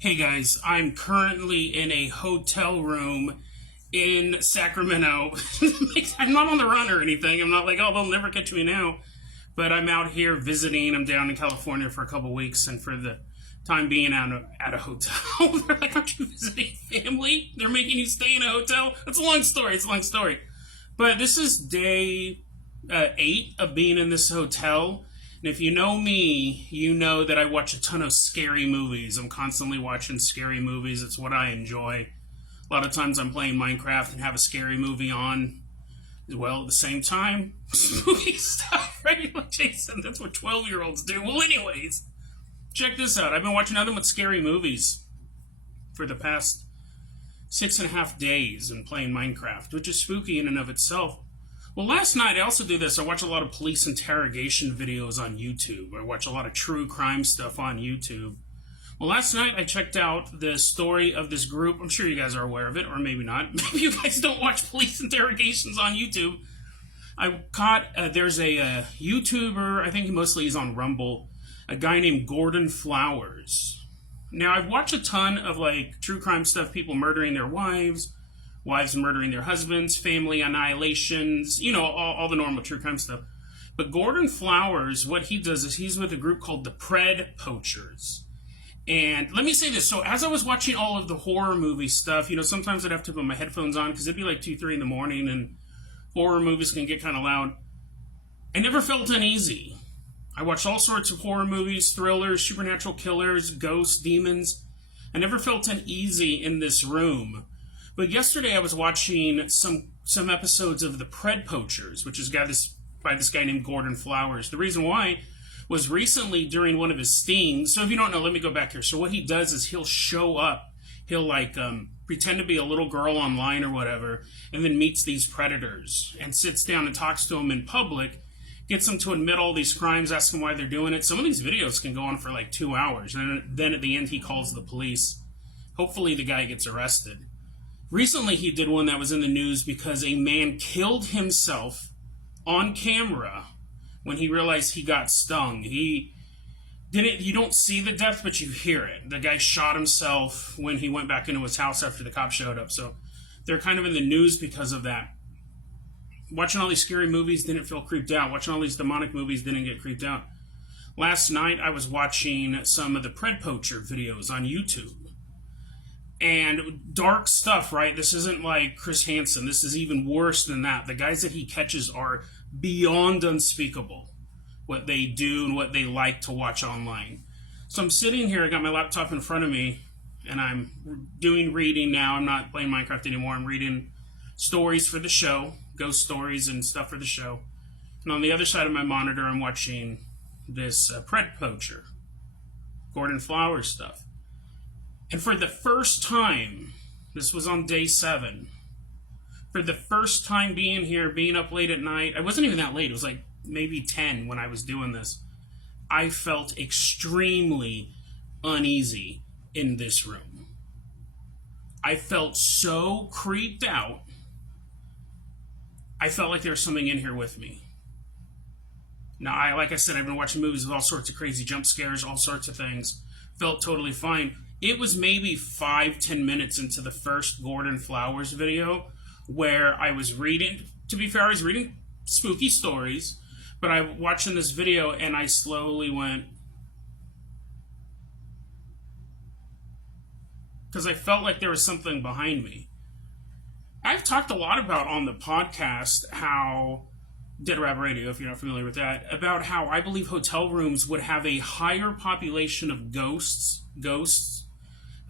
Hey guys, I'm currently in a hotel room in Sacramento. I'm not on the run or anything. I'm not like, oh, they'll never catch me now. But I'm out here visiting. I'm down in California for a couple weeks, and for the time being at a hotel, they're like, aren't you visiting family? They're making you stay in a hotel? It's a long story. It's a long story. But this is day 8 of being in this hotel. And if you know me, you know that I watch a ton of scary movies. I'm constantly watching scary movies. It's what I enjoy. A lot of times I'm playing Minecraft and have a scary movie on as well at the same time. Spooky stuff, right? Like Jason, that's what 12-year-olds do. Well, anyways, check this out. I've been watching nothing but scary movies for the past 6.5 days and playing Minecraft, which is spooky in and of itself. Well, last night I also do this. I watch a lot of police interrogation videos on YouTube. I watch a lot of true crime stuff on YouTube. Well, last night I checked out the story of this group. I'm sure you guys are aware of it, or maybe not. Maybe you guys don't watch police interrogations on YouTube. I caught, there's a YouTuber, I think he mostly is on Rumble, a guy named Gordon Flowers. Now, I've watched a ton of like true crime stuff, people murdering their wives murdering their husbands, family annihilations, you know, all the normal true crime stuff. But Gordon Flowers, what he does is he's with a group called the Pred Poachers. And let me say this. So as I was watching all of the horror movie stuff, you know, sometimes I'd have to put my headphones on because it'd be like 2, 3 in the morning and horror movies can get kind of loud. I never felt uneasy. I watched all sorts of horror movies, thrillers, supernatural killers, ghosts, demons. I never felt uneasy in this room. But yesterday I was watching some episodes of The Pred Poachers, which is by this guy named Gordon Flowers. The reason why was recently during one of his stings. So if you don't know, let me go back here. So what he does is he'll show up. He'll like pretend to be a little girl online or whatever, and then meets these predators and sits down and talks to them in public, gets them to admit all these crimes, asks them why they're doing it. Some of these videos can go on for like 2 hours. And then at the end he calls the police. Hopefully the guy gets arrested. Recently, he did one that was in the news because a man killed himself on camera when he realized he got stung. You don't see the death, but you hear it. The guy shot himself when he went back into his house after the cops showed up. So they're kind of in the news because of that. Watching all these scary movies didn't feel creeped out. Watching all these demonic movies didn't get creeped out. Last night, I was watching some of the Pred Poacher videos on YouTube. And dark stuff, right? This isn't like Chris Hansen. This is even worse than that. The guys that he catches are beyond unspeakable, what they do and what they like to watch online. So I'm sitting here, I got my laptop in front of me, and I'm doing reading now. I'm not playing Minecraft anymore. I'm reading stories for the show, ghost stories and stuff for the show. And on the other side of my monitor, I'm watching this Pred Poacher, Gordon Flowers stuff. And for the first time, this was on day 7, for the first time being here, being up late at night, I wasn't even that late, it was like maybe 10 when I was doing this, I felt extremely uneasy in this room. I felt so creeped out, I felt like there was something in here with me. Now, like I said, I've been watching movies with all sorts of crazy jump scares, all sorts of things, felt totally fine. It was maybe 5-10 minutes into the first Gordon Flowers video where I was reading, to be fair, I was reading spooky stories, but I watching this video and I slowly went, because I felt like there was something behind me. I've talked a lot about on the podcast how, Dead Rabbit Radio, if you're not familiar with that, about how I believe hotel rooms would have a higher population of ghosts,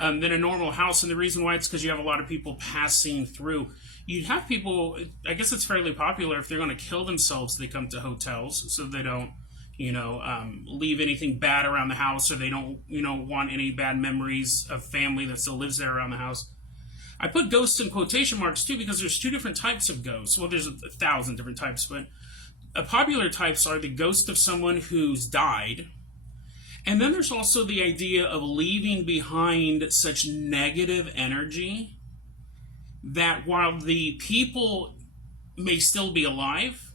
than a normal house. And the reason why it's because you have a lot of people passing through. You'd have people, I guess it's fairly popular, if they're going to kill themselves, they come to hotels so they don't, leave anything bad around the house, or they don't, want any bad memories of family that still lives there around the house. I put ghosts in quotation marks too because there's 2 different types of ghosts. Well, there's 1,000 different types, but popular types are the ghost of someone who's died. And then there's also the idea of leaving behind such negative energy that while the people may still be alive,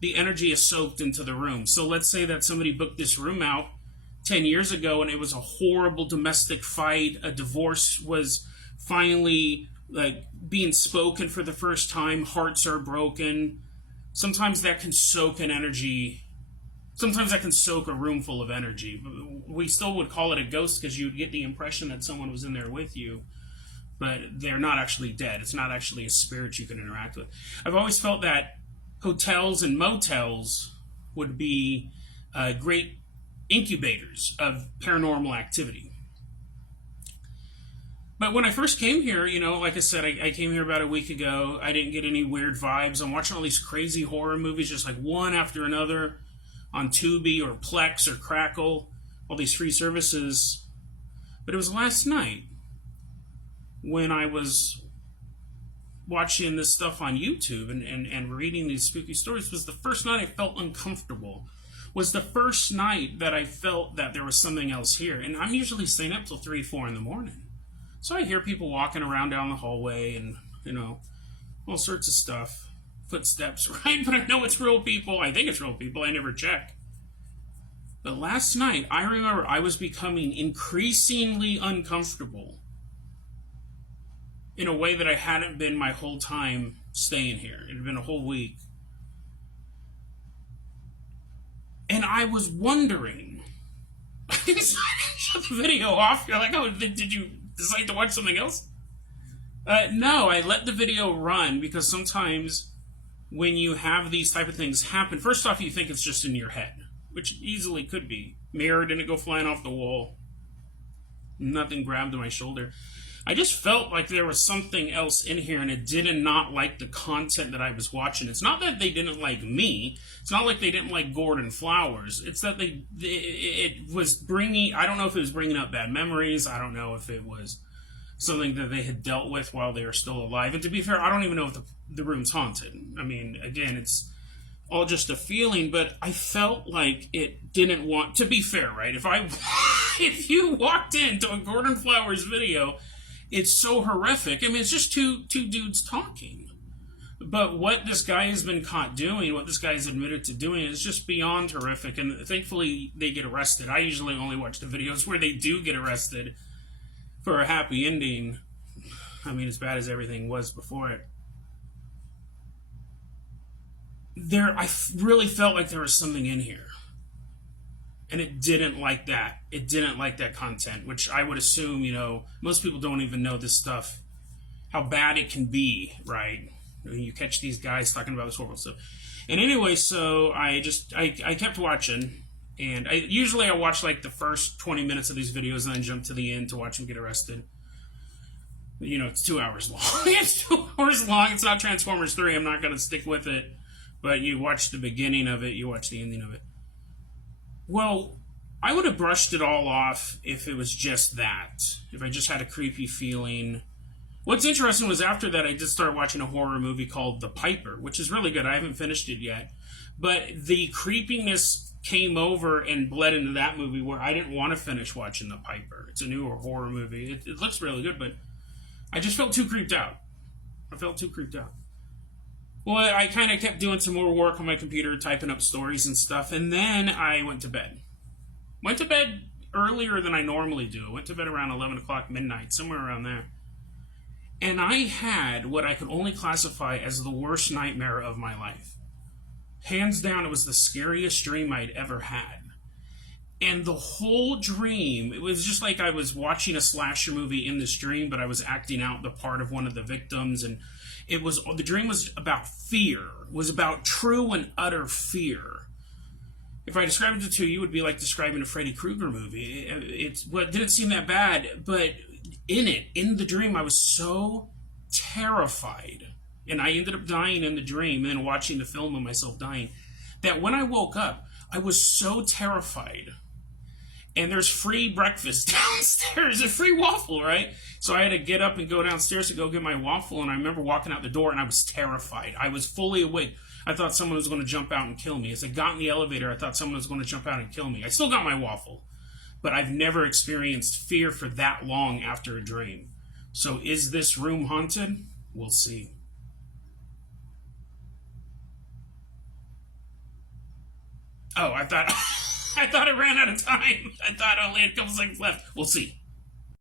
the energy is soaked into the room. So let's say that somebody booked this room out 10 years ago, and it was a horrible domestic fight. A divorce was finally like being spoken for the first time. Hearts are broken. Sometimes that can soak an energy. Sometimes that can soak a room full of energy. We still would call it a ghost because you'd get the impression that someone was in there with you, but they're not actually dead. It's not actually a spirit you can interact with. I've always felt that hotels and motels would be great incubators of paranormal activity. But when I first came here, like I said, I came here about a week ago. I didn't get any weird vibes. I'm watching all these crazy horror movies, just like one after another on Tubi or Plex or Crackle, all these free services. But it was last night when I was watching this stuff on YouTube and reading these spooky stories, was the first night I felt uncomfortable. Was the first night that I felt that there was something else here. And I'm usually staying up till 3, 4 in the morning. So I hear people walking around down the hallway and, all sorts of stuff. Footsteps, right? But I know it's real people. I think it's real people. I never check. But last night, I remember I was becoming increasingly uncomfortable in a way that I hadn't been my whole time staying here. It had been a whole week. And I was wondering, I didn't shut the video off. You're like, oh, did you decide to watch something else? No, I let the video run because sometimes when you have these type of things happen, first off, you think it's just in your head, which easily could be. Mirror didn't go flying off the wall. Nothing grabbed my shoulder. I just felt like there was something else in here, and it did not like the content that I was watching. It's not that they didn't like me. It's not like they didn't like Gordon Flowers. It's that it was bringing, I don't know if it was bringing up bad memories. I don't know if it was something that they had dealt with while they were still alive. And to be fair, I don't even know if the room's haunted. I mean, again, it's all just a feeling, but I felt like it didn't want, to be fair, right? If you walked into a Gordon Flowers video, it's so horrific. I mean, it's just two dudes talking. But what this guy has been caught doing, what this guy has admitted to doing, is just beyond horrific. And thankfully, they get arrested. I usually only watch the videos where they do get arrested for a happy ending. I mean, as bad as everything was before it. I really felt like there was something in here. And it didn't like that. It didn't like that content, which I would assume, most people don't even know this stuff, how bad it can be, right? When you catch these guys talking about this horrible stuff. And anyway, so I kept watching, and I watch like the first 20 minutes of these videos and then jump to the end to watch them get arrested. It's 2 hours long. It's 2 hours long. It's not Transformers 3. I'm not going to stick with it. But you watch the beginning of it, you watch the ending of it. Well, I would have brushed it all off if it was just that. If I just had a creepy feeling. What's interesting was after that, I did start watching a horror movie called The Piper, which is really good. I haven't finished it yet. But the creepiness came over and bled into that movie where I didn't want to finish watching The Piper. It's a newer horror movie. It looks really good, but I just felt too creeped out. Well, I kind of kept doing some more work on my computer, typing up stories and stuff, and then I went to bed. Went to bed earlier than I normally do. I went to bed around 11 o'clock midnight, somewhere around there. And I had what I could only classify as the worst nightmare of my life. Hands down, it was the scariest dream I'd ever had. And the whole dream, it was just like I was watching a slasher movie in this dream, but I was acting out the part of one of the victims, and the dream was about fear. It was about true and utter fear. If I described it to you, it would be like describing a Freddy Krueger movie. It didn't seem that bad, but in the dream, I was so terrified, and I ended up dying in the dream and then watching the film of myself dying, that when I woke up, I was so terrified. And there's free breakfast downstairs, a free waffle, right? So I had to get up and go downstairs to go get my waffle, and I remember walking out the door, and I was terrified. I was fully awake. I thought someone was going to jump out and kill me. As I got in the elevator, I thought someone was going to jump out and kill me. I still got my waffle, but I've never experienced fear for that long after a dream. So is this room haunted? We'll see. Oh, I thought I thought it ran out of time. I thought I only had a couple seconds left. We'll see.